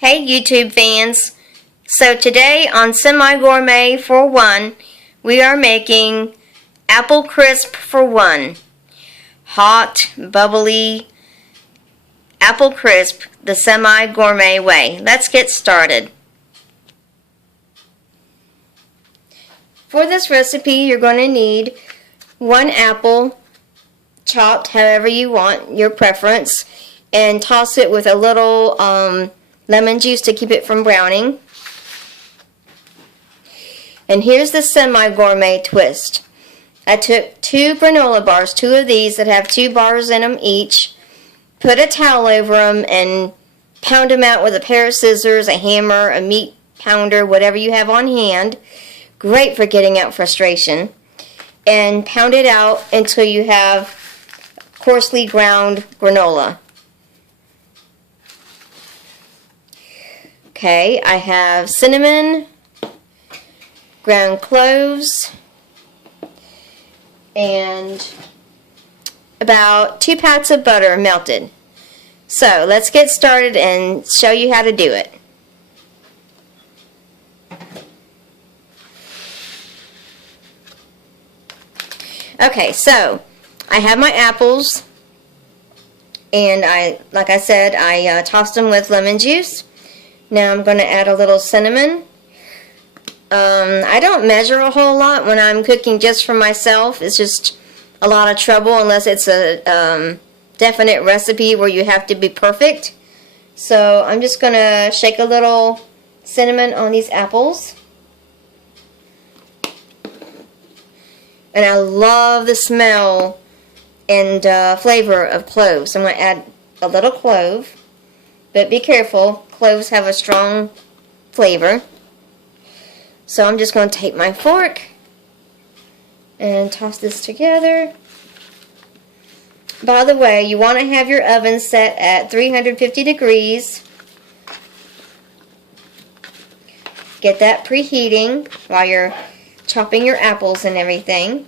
Hey YouTube fans! So today on Semi-Gourmet for One, we are making apple crisp for one. Hot, bubbly apple crisp the semi-gourmet way. Let's get started. For this recipe, you're going to need one apple, chopped however you want, your preference, and toss it with a little lemon juice to keep it from browning. And here's the semi-gourmet twist. I took 2 granola bars, 2 of these that have 2 bars in them each, put a towel over them and pound them out with a pair of scissors, a hammer, a meat pounder, whatever you have on hand. Great for getting out frustration. And pound it out until you have coarsely ground granola. Okay, I have cinnamon, ground cloves, and about 2 pats of butter melted. So let's get started and show you how to do it. Okay, so I have my apples, and like I said, I tossed them with lemon juice. Now I'm going to add a little cinnamon. I don't measure a whole lot when I'm cooking just for myself. It's just a lot of trouble unless it's a definite recipe where you have to be perfect. So I'm just going to shake a little cinnamon on these apples. And I love the smell and flavor of cloves. I'm going to add a little clove. But be careful, cloves have a strong flavor. So I'm just going to take my fork and toss this together. By the way, you want to have your oven set at 350 degrees. Get that preheating while you're chopping your apples and everything.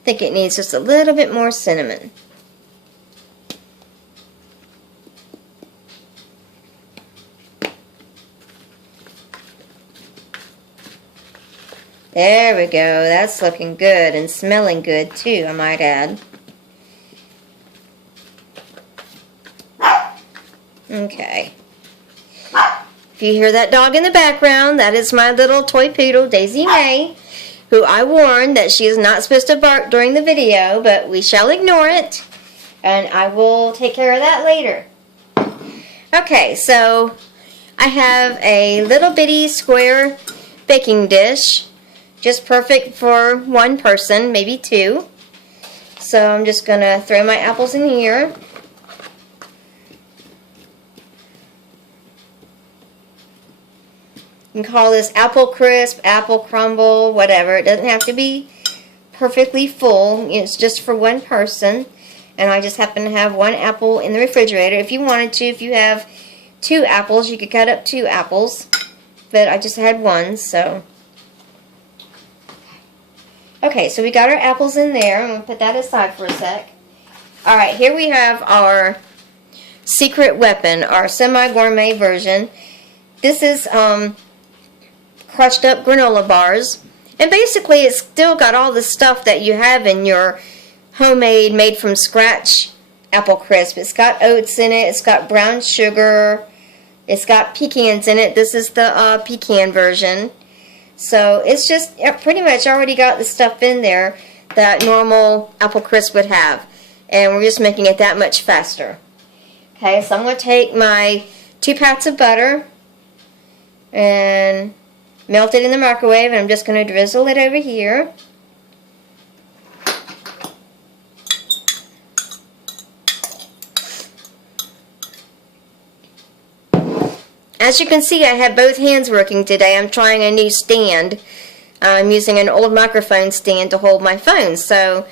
I think it needs just a little bit more cinnamon. There we go. That's looking good and smelling good too, I might add. Okay. If you hear that dog in the background, that is my little toy poodle, Daisy May, who I warned that she is not supposed to bark during the video, but we shall ignore it, and I will take care of that later. Okay, so I have a little bitty square baking dish, just perfect for one person, maybe 2. So I'm just going to throw my apples in here. You can call this apple crisp, apple crumble, whatever. It doesn't have to be perfectly full. It's just for one person. And I just happen to have 1 apple in the refrigerator. If you wanted to, if you have 2 apples, you could cut up 2 apples. But I just had 1, so. Okay, so we got our apples in there. I'm going to put that aside for a sec. Alright, here we have our secret weapon, our semi-gourmet version. This is crushed up granola bars, and basically it's still got all the stuff that you have in your homemade, made from scratch apple crisp. It's got oats in it, it's got brown sugar, it's got pecans in it. This is the pecan version. So it's just pretty much already got the stuff in there that normal apple crisp would have, and we're just making it that much faster. Okay, so I'm going to take my 2 pats of butter and melt it in the microwave, and I'm just going to drizzle it over here. As you can see, I have both hands working today. I'm trying a new stand. I'm using an old microphone stand to hold my phone, so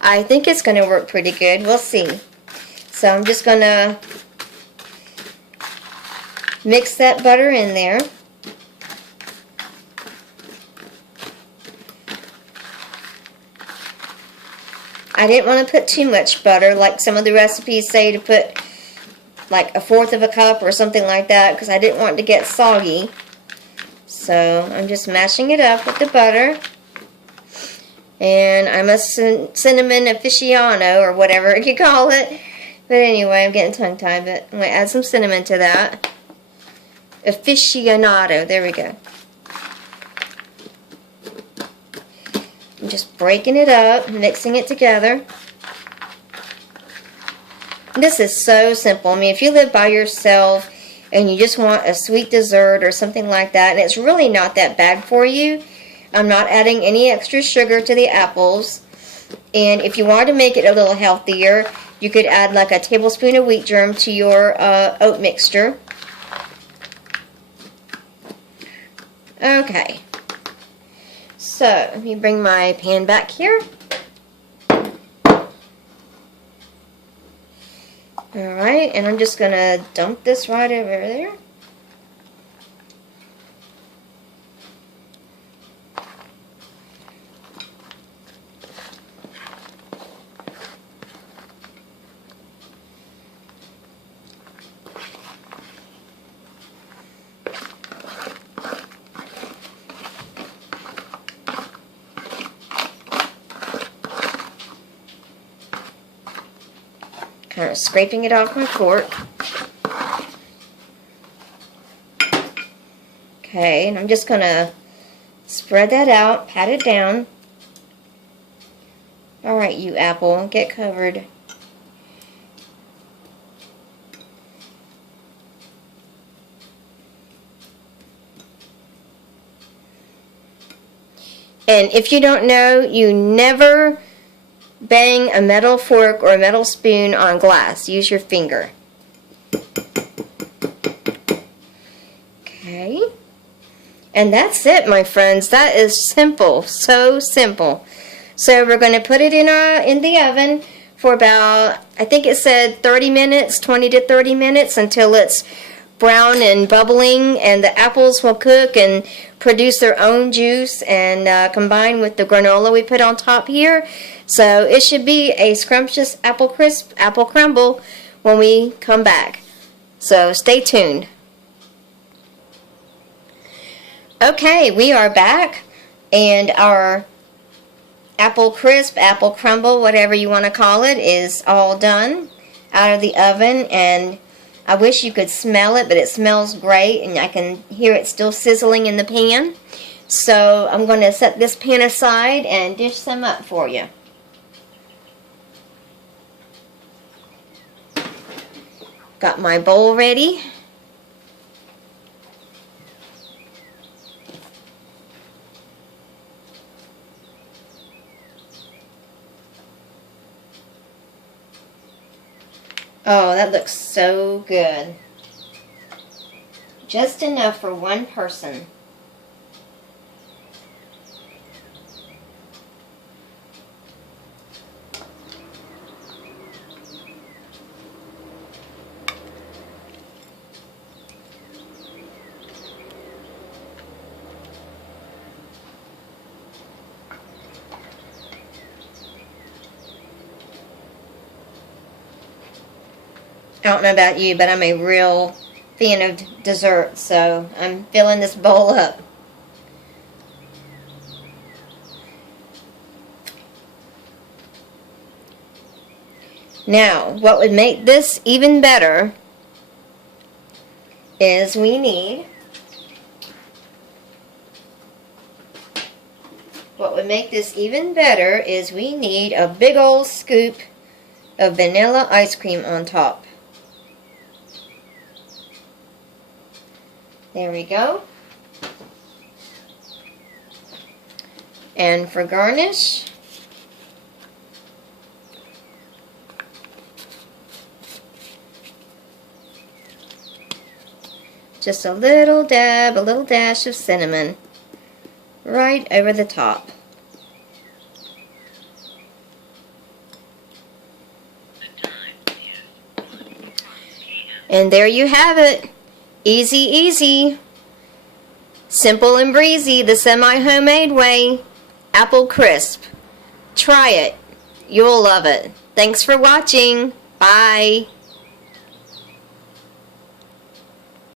I think it's going to work pretty good. We'll see. So I'm just going to mix that butter in there. I didn't want to put too much butter, like some of the recipes say to put like 1/4 of a cup or something like that, because I didn't want it to get soggy. So I'm just mashing it up with the butter. And I'm a cinnamon aficionado, or whatever you call it. But anyway, I'm getting tongue-tied, but I'm going to add some cinnamon to that. Aficionado, there we go. I'm just breaking it up, mixing it together. This is so simple. I mean, if you live by yourself and you just want a sweet dessert or something like that, and it's really not that bad for you. I'm not adding any extra sugar to the apples. And if you wanted to make it a little healthier, you could add like a tablespoon of wheat germ to your oat mixture. Okay. So, let me bring my pan back here. Alright, and I'm just going to dump this right over there. Kind of scraping it off my fork. Okay, and I'm just going to spread that out, pat it down. Alright, you apple, get covered. And if you don't know, you never bang a metal fork or a metal spoon on glass. Use your finger. Okay. And that's it, my friends. That is simple. So simple. So we're going to put it in the oven for about, I think it said 30 minutes, 20 to 30 minutes, until it's brown and bubbling, and the apples will cook and produce their own juice and combine with the granola we put on top here. So it should be a scrumptious apple crisp, apple crumble when we come back. So stay tuned. Okay, we are back, and our apple crisp, apple crumble, whatever you want to call it, is all done out of the oven. And I wish you could smell it, but it smells great, and I can hear it still sizzling in the pan. So I'm going to set this pan aside and dish some up for you. Got my bowl ready. Oh, that looks so good. Just enough for one person. I don't know about you, but I'm a real fan of dessert, so I'm filling this bowl up. Now, what would make this even better is we need a big old scoop of vanilla ice cream on top. There we go. And for garnish, just a little dab, a little dash of cinnamon right over the top. And there you have it. Easy, easy. Simple and breezy, the semi-homemade way. Apple crisp. Try it. You'll love it. Thanks for watching. Bye.